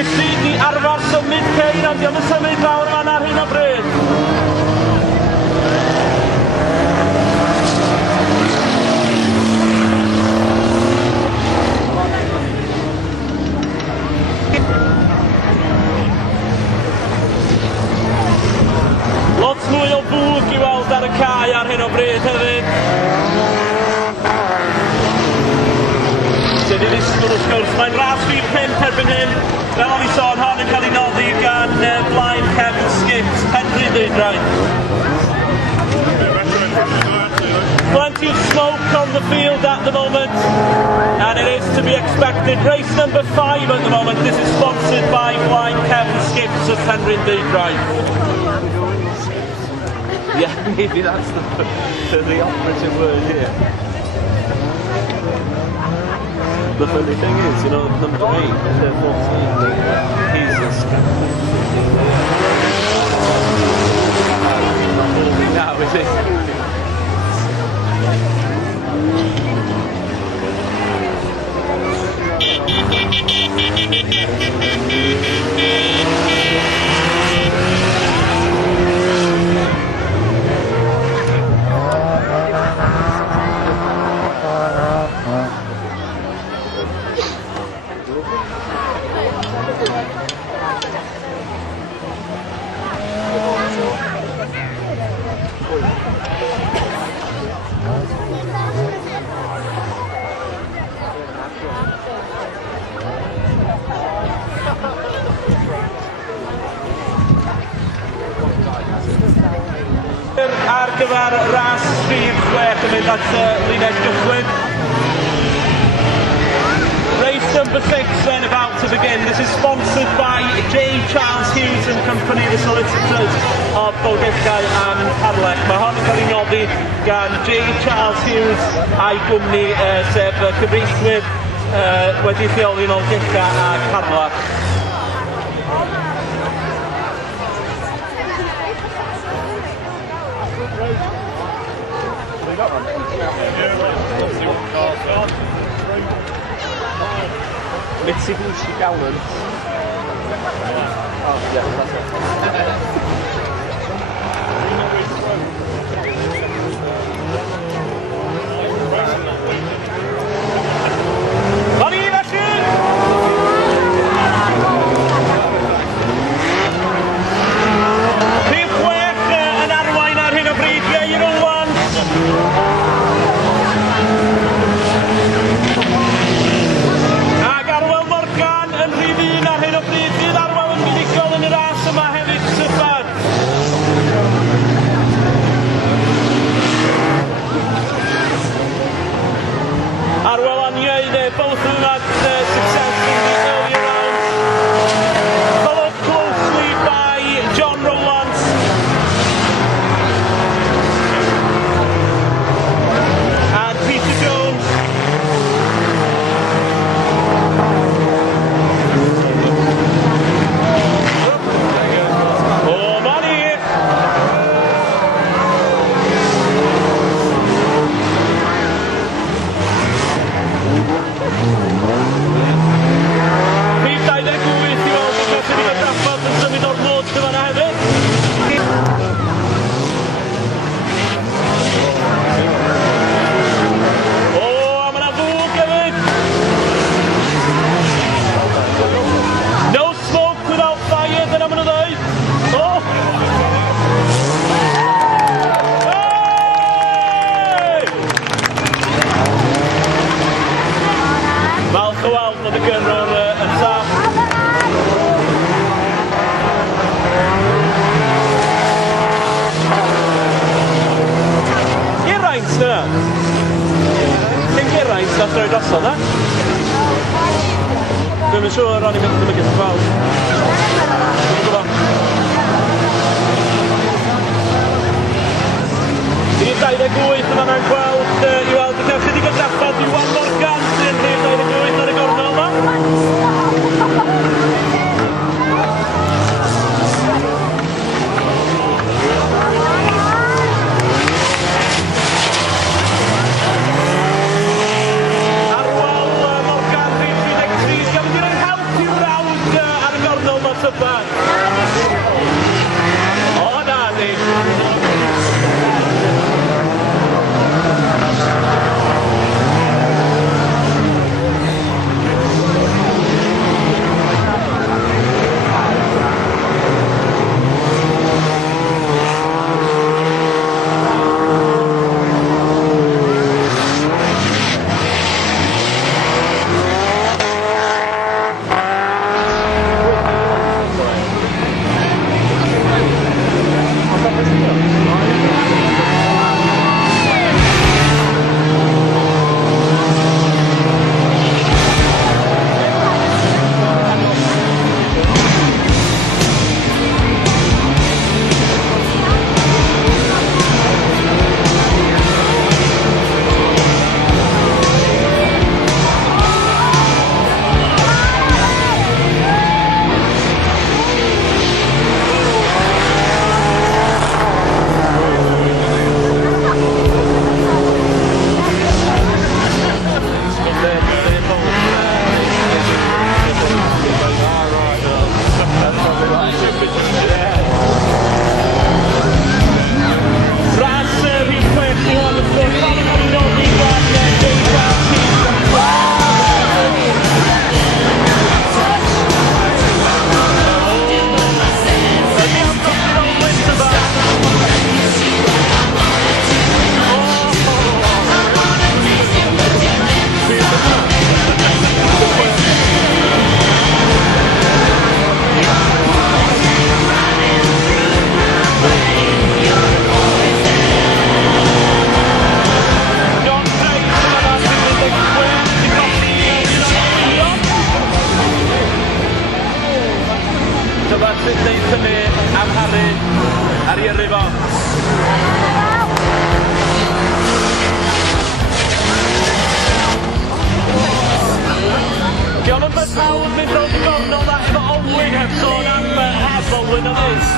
Messi di arfer symud ceir, ond diolch yn symud lawr fan ar hyn o bryd. Lot mwy o bwg i weld ar y cae ar hyn o bryd hefyd. Sydd i ddisgwyl wrth gwrs, mae'n ras rhif 5 erbyn hyn. Fel o'n i sôn, hon yn cael ei noddi gan blaen Kevin Skips, Penrhyn Dwydraeth. Plenty of smoke on the field at the moment, and it is to be expected. Race number 5 at the moment. This is sponsored by blind Kevin Skips of Penrhyn Dwydraeth. Yeah, maybe that's the operative word here. The funny thing is, you know, number 8, the 14, he's this. Now, is it? Ar gyfer ras rhif 6 yn mynd at linell gychwyn. Race number 6 then about to begin. This is sponsored by J. Charles Hughes and Company, the solicitors of Bolgellchau and Harlech. Mae hon yn cael ei noddi gan J. Charles Hughes a'i gwmni sef cyfreithwyr wedi lleoli yn Bolgellchau a Harlech. Mitsubishi Gallon. Oh, yeah, that's it. Both of them had success in the earlier rounds. Followed closely by John Rowlands. And Peter Jones. Oh, money! Dwi'n drosodd, e? Dwi'n mynd siŵr o'n i'n mynd yn y gyda fawr. Dwi'n gwybod. Rhif 28 yma na'n gweld i weld y chydig o drafod i Iwan Morgan sy'n rhif 28 ar y gornel yma. Ar ôl Morgan rhif 33, gafon ni'r help i'w rawd ar y massive on. John yn bethawd fydd o'n gofnod ac efo Olwyn heb sôn am heb Olwyn o ddys.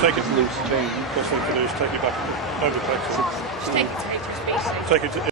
Take it loose, take it back, overtake it. Just take it to HSBC. Take it to